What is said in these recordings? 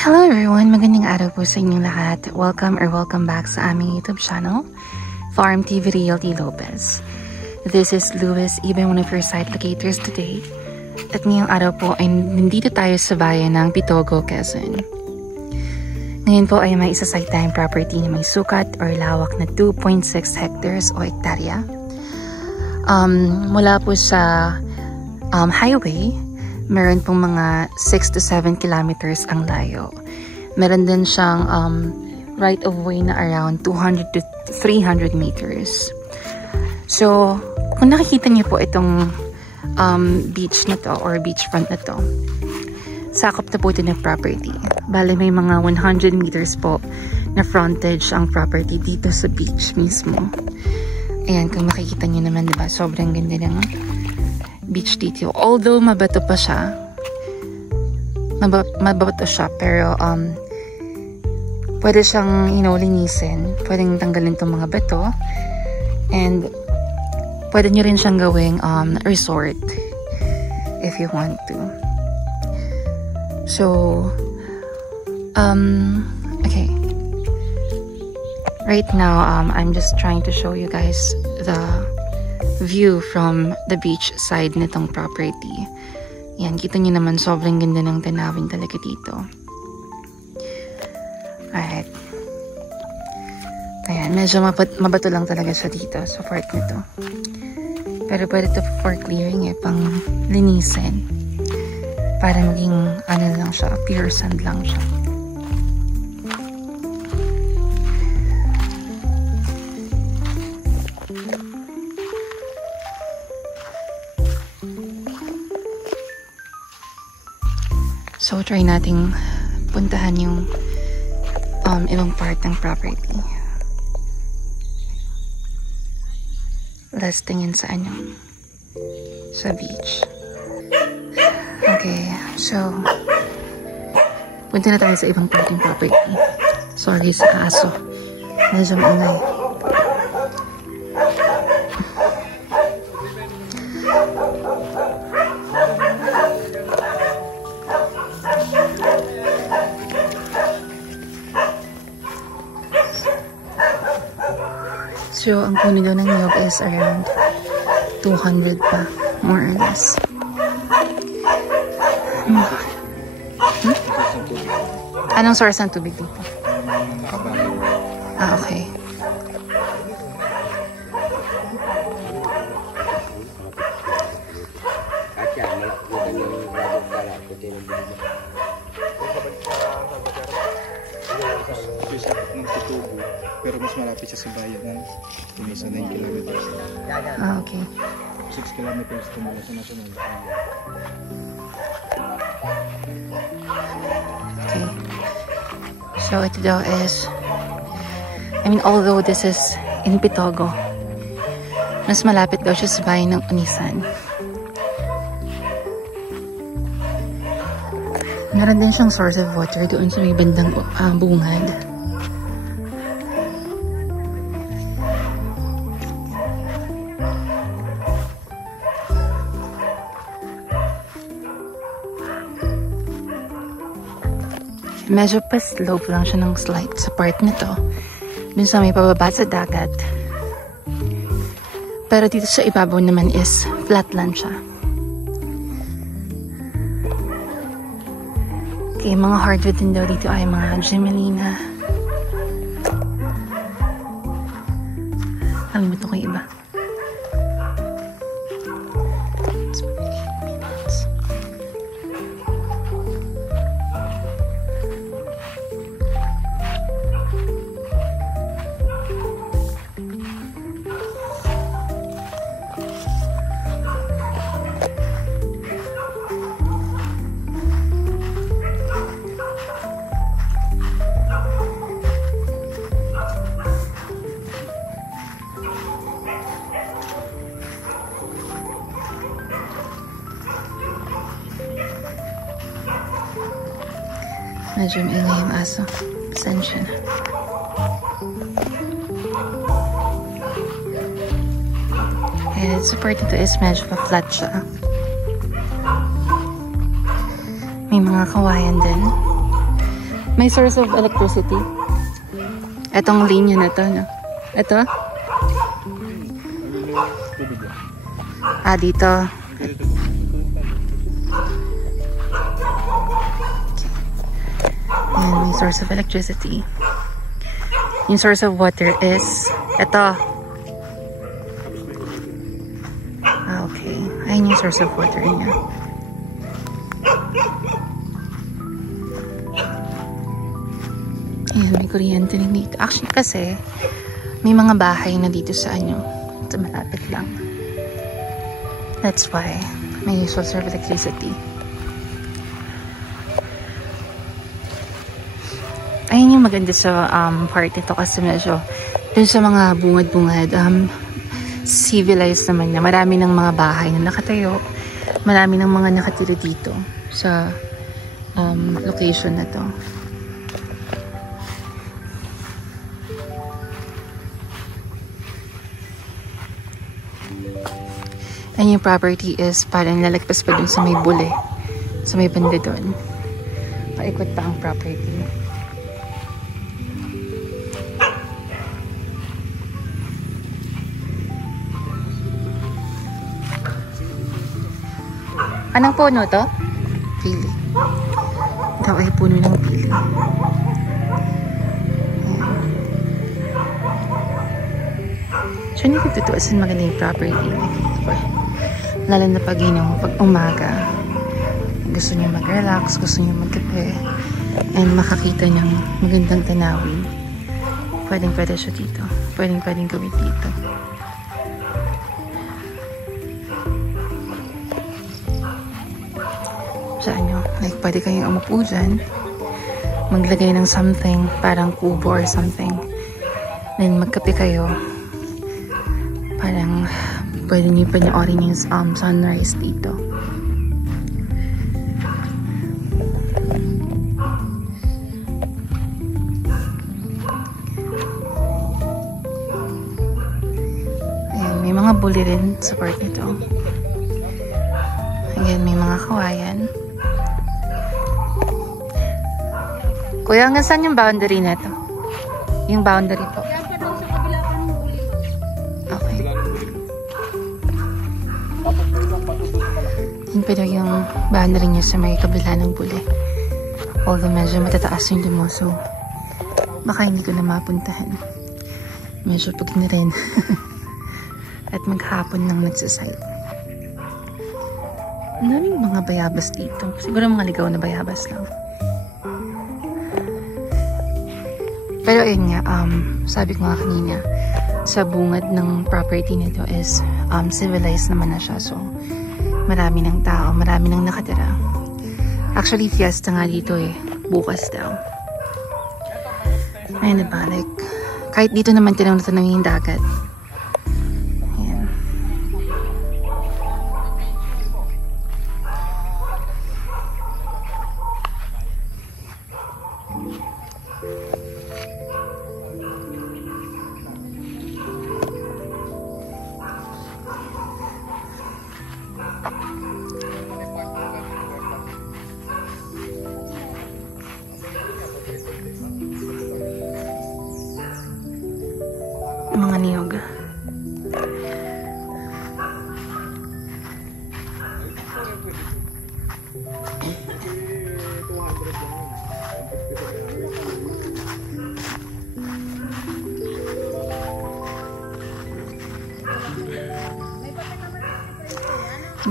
Hello everyone! Magandang araw po sa inyong lahat. Welcome back sa aming YouTube channel, Farm TV Realty Lopez. This is Luis, even one of your site locators today. At ngayong araw po ay nandito tayo sa bayan ng Pitogo, Quezon. Ngayon po ay may isa-site tayong property na may sukat or lawak na 2.6 hectares o hektarya. Mula po sa highway, meron pong mga 6 to 7 kilometers ang layo. Meron din siyang right of way na around 200 to 300 meters. So, kung nakikita niyo po itong beach na to or beachfront na to, sakop na po ito ng property. Bale, may mga 100 meters po na frontage ang property dito sa beach mismo. Ayan, kung makikita niyo naman, diba? Sobrang ganda ng beach dito. Although mabato pa siya. Mabato siya, pero pwede siyang, linisin. Pwedeng tanggalin itong mga bato. And pwede nyo rin siyang gawing resort if you want to. So, okay. Right now, I'm just trying to show you guys the view from the beach side nitong property. Yan, kita nyo naman sobrang ganda ng tanawin talaga dito. Alright. Ayan, medyo mabato lang talaga siya dito sa part nito. Pero pwede ito for clearing pang linisin. Para maging lang siya, pure sand lang siya. So, try nating puntahan yung ibang part ng property. Let's tingin sa sa beach. Okay, so punta na tayo sa ibang part ng property. Sorry sa aso. Medyo maingay. So, ang puno daw ng niyog is around 200 pa, more or less. Anong source ng tubig dito? Ah, okay. Pero mas malapit siya sa bayan ng Tunisa, 9 kilometers. Ah, okay. 6 kilometers tumula sa national. Okay. So, ito daw is, although this is in Pitogo, mas malapit daw siya sa bayan ng Unisan. Meron din siyang source of water doon sa may bandang bungad. Medyo pa-slope lang siya ng slight sa part nito. Dun sa may pababa sa dagat. Pero dito sa ibabaw naman is flatland siya. Okay, mga hardwood din daw dito ay mga Gemelina. Alam mo ito ko iba. Medyo maingay yung aso. Pasensya na. And sa part nito is medyo pa-flat siya. May mga kawayan din. May source of electricity. Etong linya na to, no? Ito? Ah, dito. And may source of electricity. Yung source of water is ito. Ah, okay. Ayun yung source of water niya. Ayan, may kuryente rin dito. Actually kasi, may mga bahay na dito sa sa malapit lang. That's why may source of electricity. Ayun yung maganda sa part ito kasi medyo dun sa mga bungad-bungad, civilized naman na. Marami ng mga bahay na nakatayo. Marami ng mga nakatira dito sa location na to. And yung property is parang lalagpas pa dun sa may bule. Sa may banda dun. Paikot pa ang property. Anong puno to? Pili. Ito ay puno ng pili. So, hindi ko tutuasan maganda yung property. Lalo na pag umaga. Gusto niyo mag-relax, gusto niyo magkape, and makakita ng magandang tanawin. Pwedeng-pwede siya dito. Pwedeng-pwedeng gawin dito. Sa like pwede kayong umupo dyan, maglagay ng something, parang kubo or something, then magkape kayo, parang pwede nyo panoorin yung sunrise dito. Ayan, may mga buli rin sa part nito. Again, may mga kawayan. Kuya, hanggang saan yung boundary na ito? Yung boundary po. Okay. Yun pero yung boundary niya sa may kabila ng buli. Although medyo matataas yung demo, so baka hindi ko na mapuntahan. Medyo pag na rin. At maghapon lang nagsasite. Ang daming mga bayabas dito. Siguro mga ligaw na bayabas lang. Pero ayun nga, sabi ko nga kanina, sa bungad ng property nito is civilized naman na siya. So, marami ng tao, marami ng nakatira. Actually, fiesta nga dito eh. Bukas daw. Ayun na ba, like, kahit dito naman tinang yung dagat. Ayan. Mga niyog.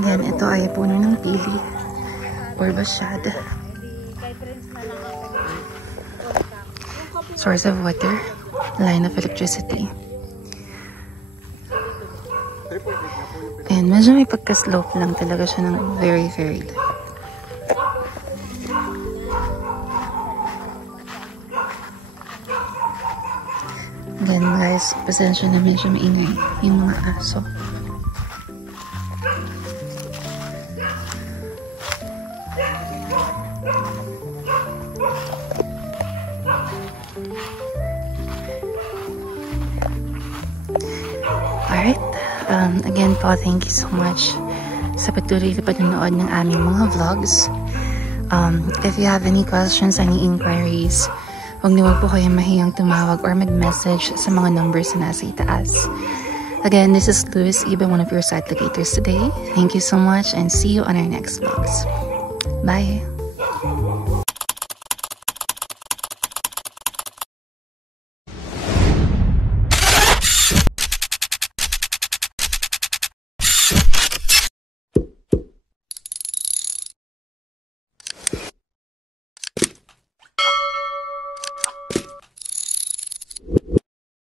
Again, ito ay puno ng pili or basyad. Source of water, line of electricity. And medyo may pagka-slope lang talaga siya ng very, very light. Again guys, pasensya na medyo maingay yung mga aso. Alright. Again po, thank you so much sa patuloy na panonood ng aming mga vlogs. If you have any questions, any inquiries, huwag niyo po kayong mahiyang tumawag or mag-message sa mga numbers na nasa itaas. Again, this is Luis Iba, one of your site locators today. Thank you so much and see you on our next vlogs. Bye!